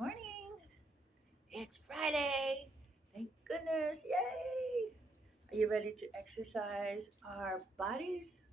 morning. It's Friday. Thank goodness. Yay. Are you ready to exercise our bodies?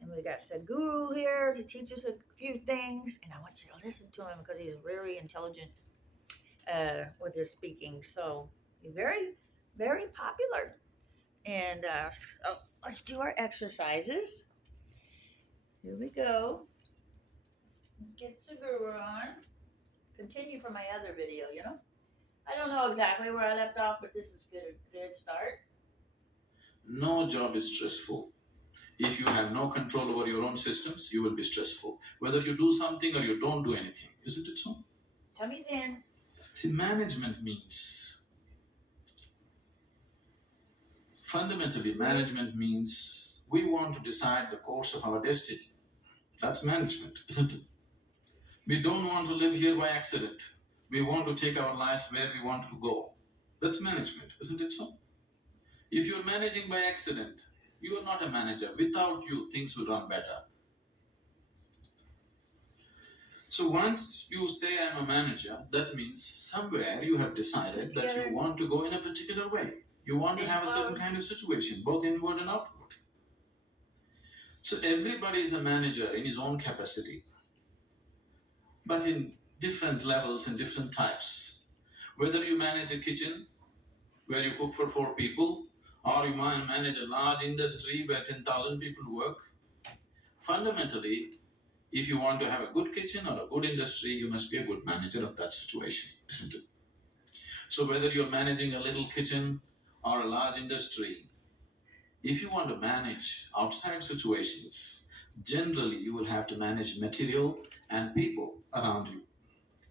And we got Sadhguru here to teach us a few things. And I want you to listen to him because he's very intelligent with his speaking. So he's very, very popular. And so let's do our exercises. Here we go. Let's get Sadhguru on. Continue from my other video. I don't know exactly where I left off, but this is good start. No job is stressful. If you have no control over your own systems, you will be stressful. Whether you do something or you don't do anything. Isn't it so? Tummy's in. See, fundamentally, management means we want to decide the course of our destiny. That's management, isn't it? We don't want to live here by accident. We want to take our lives where we want to go. That's management, isn't it so? If you're managing by accident, you are not a manager. Without you, things will run better. So once you say I'm a manager, that means somewhere you have decided that you want to go in a particular way. You want to have a certain kind of situation, both inward and outward. So everybody is a manager in his own capacity, but in different levels and different types. Whether you manage a kitchen where you cook for 4 people, or you manage a large industry where 10,000 people work, fundamentally, if you want to have a good kitchen or a good industry, you must be a good manager of that situation, isn't it? So whether you're managing a little kitchen or a large industry, if you want to manage outside situations, generally you will have to manage material and people around you.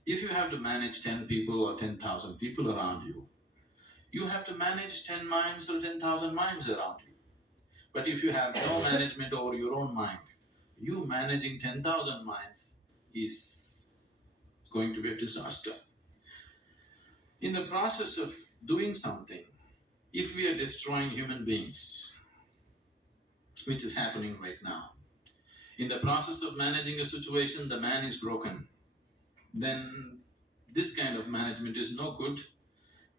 If you have to manage 10 people or 10,000 people around you, you have to manage 10 minds or 10,000 minds around you. But if you have no management over your own mind, you managing 10,000 minds is going to be a disaster. In the process of doing something, if we are destroying human beings, which is happening right now, in the process of managing a situation, the man is broken, then this kind of management is no good,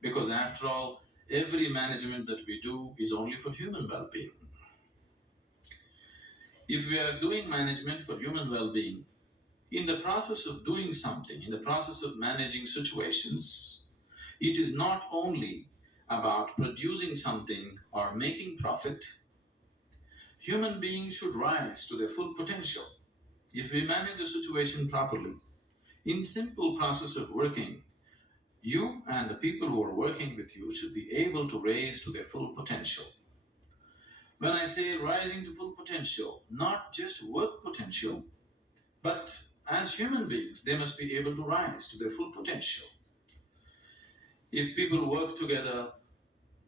because after all, every management that we do is only for human well-being. If we are doing management for human well-being, in the process of doing something, in the process of managing situations, it is not only about producing something or making profit. Human beings should rise to their full potential. If we manage a situation properly, in simple process of working, you and the people who are working with you should be able to raise to their full potential. When I say rising to full potential, not just work potential, but as human beings, they must be able to rise to their full potential. If people work together,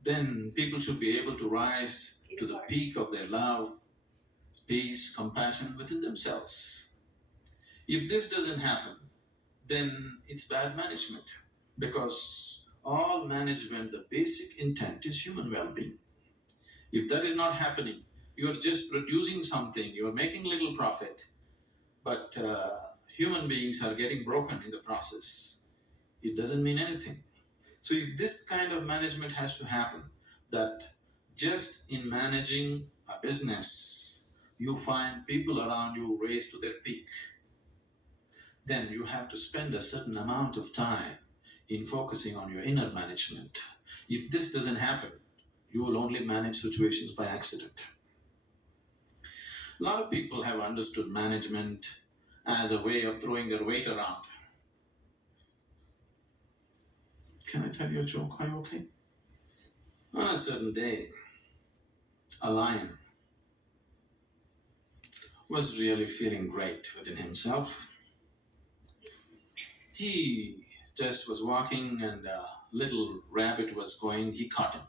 then people should be able to rise to the peak of their love, peace, compassion within themselves. If this doesn't happen, then it's bad management, because all management, the basic intent is human well-being. If that is not happening, you are just producing something, you are making little profit, but human beings are getting broken in the process. It doesn't mean anything. So if this kind of management has to happen, that just in managing a business, you find people around you raise to their peak, then you have to spend a certain amount of time in focusing on your inner management. If this doesn't happen, you will only manage situations by accident. A lot of people have understood management as a way of throwing their weight around. Can I tell you a joke? Are you okay? On a certain day, a lion was really feeling great within himself. He just was walking and a little rabbit was going. He caught him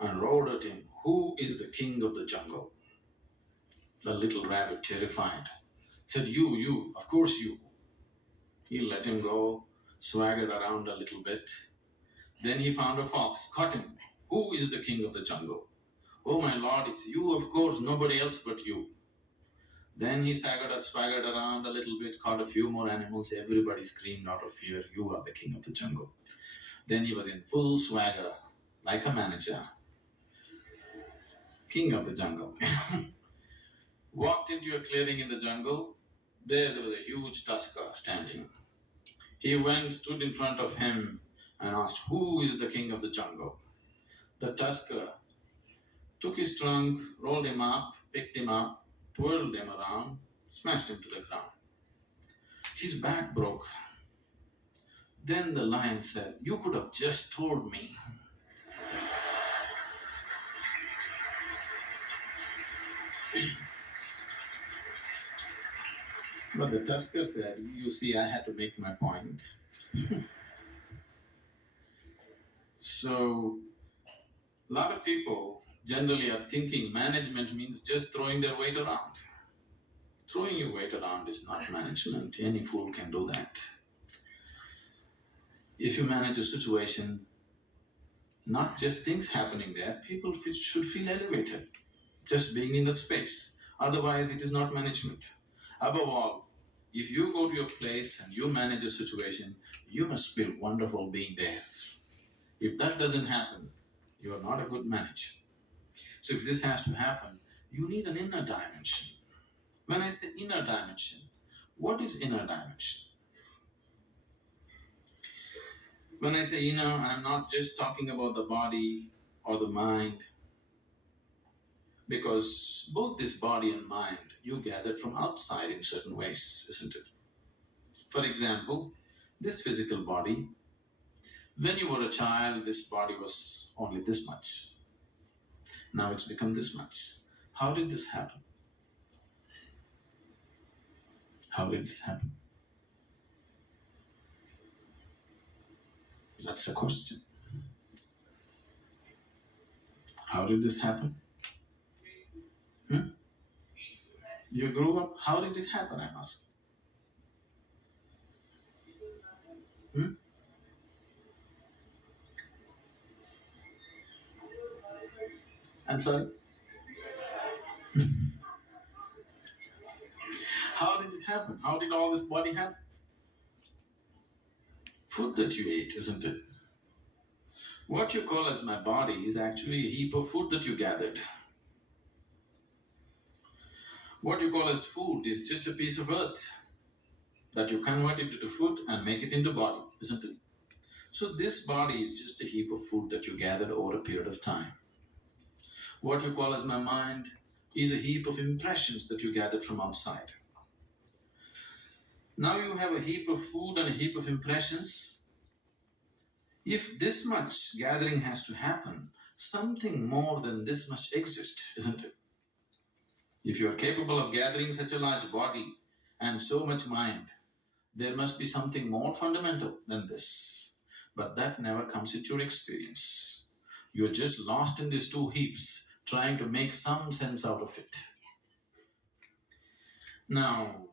and roared at him, "Who is the king of the jungle?" The little rabbit, terrified, said, You, of course you." He let him go, swaggered around a little bit. Then he found a fox, caught him. "Who is the king of the jungle?" "Oh my lord, it's you, of course, nobody else but you." Then he swaggered around a little bit, caught a few more animals. Everybody screamed out of fear, "You are the king of the jungle." Then he was in full swagger, like a manager, king of the jungle. Walked into a clearing in the jungle. There was a huge tusker standing. He went, stood in front of him, and asked, "Who is the king of the jungle?" The tusker took his trunk, rolled him up, picked him up, twirled him around, smashed him to the ground. His back broke. Then the lion said, "You could have just told me." But the tusker said, "You see, I had to make my point." So, a lot of people generally are thinking management means just throwing their weight around. Throwing your weight around is not management. Any fool can do that. If you manage a situation, not just things happening there, people should feel elevated just being in that space. Otherwise, it is not management. Above all, if you go to a place and you manage a situation, you must feel wonderful being there. If that doesn't happen, you are not a good manager. So if this has to happen, you need an inner dimension. When I say inner dimension, what is inner dimension? When I say inner, I'm not just talking about the body or the mind, because both this body and mind you gathered from outside in certain ways, isn't it? For example, this physical body, when you were a child, this body was only this much. Now it's become this much. How did this happen? How did this happen? That's a question. How did this happen? You grew up, how did it happen, I'm asking? I'm sorry? How did it happen? How did all this body happen? Food that you ate, isn't it? What you call as my body is actually a heap of food that you gathered. What you call as food is just a piece of earth that you convert into food and make it into body, isn't it? So this body is just a heap of food that you gathered over a period of time. What you call as my mind is a heap of impressions that you gathered from outside. Now you have a heap of food and a heap of impressions. If this much gathering has to happen, something more than this must exist, isn't it? If you are capable of gathering such a large body and so much mind, there must be something more fundamental than this. But that never comes into your experience. You are just lost in these two heaps, trying to make some sense out of it. Now,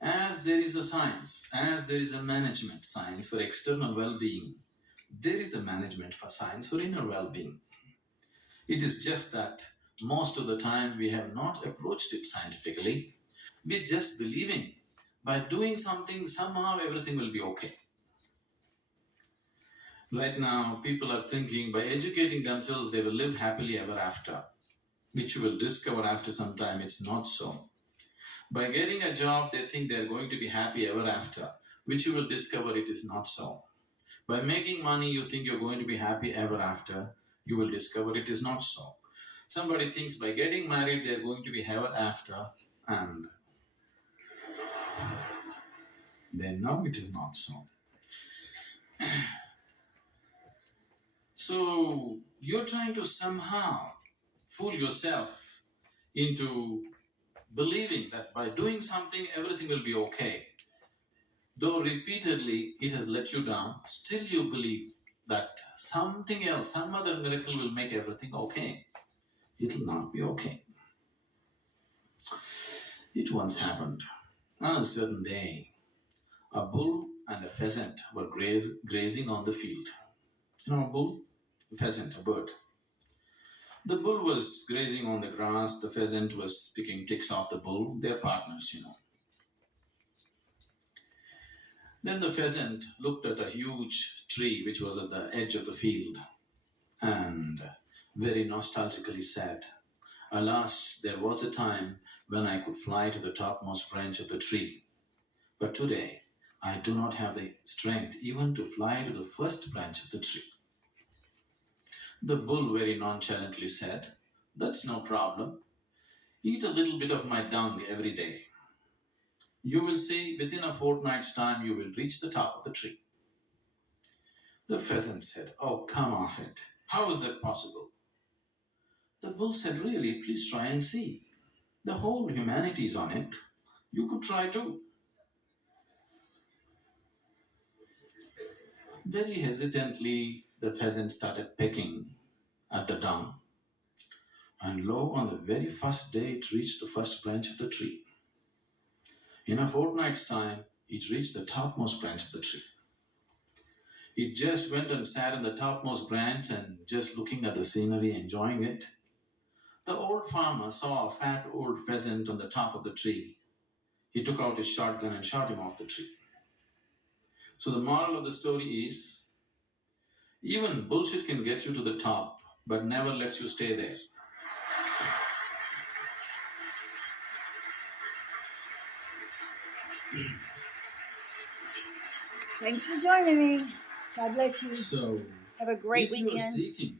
as there is a science, as there is a management science for external well-being, there is a management for science for inner well-being. It is just that most of the time we have not approached it scientifically. We're just believing by doing something, somehow everything will be okay. Right now, people are thinking by educating themselves, they will live happily ever after, which you will discover after some time it's not so. By getting a job, they think they're going to be happy ever after, which you will discover it is not so. By making money, you think you're going to be happy ever after, you will discover it is not so. Somebody thinks by getting married, they're going to be ever after, and they know it is not so. So you're trying to somehow fool yourself into believing that by doing something, everything will be okay. Though repeatedly it has let you down, still you believe that something else, some other miracle will make everything okay. It will not be okay. It once happened. On a certain day, a bull and a pheasant were grazing on the field. You know, a bull, a pheasant, a bird. The bull was grazing on the grass, the pheasant was picking ticks off the bull. They're partners. Then the pheasant looked at a huge tree which was at the edge of the field and very nostalgically said, "Alas, there was a time when I could fly to the topmost branch of the tree, but today I do not have the strength even to fly to the first branch of the tree." The bull very nonchalantly said, "That's no problem. Eat a little bit of my dung every day. You will see within a fortnight's time you will reach the top of the tree." The pheasant said, "Oh, come off it. How is that possible?" The bull said, "Really, please try and see. The whole humanity is on it. You could try too." Very hesitantly, the pheasant started pecking at the dung. And lo, on the very first day, it reached the first branch of the tree. In a fortnight's time, it reached the topmost branch of the tree. It just went and sat on the topmost branch and just looking at the scenery, enjoying it. The old farmer saw a fat old pheasant on the top of the tree. He took out his shotgun and shot him off the tree. So the moral of the story is, even bullshit can get you to the top, but never lets you stay there. Thanks for joining me. God bless you. So, Have a great if you're weekend. seeking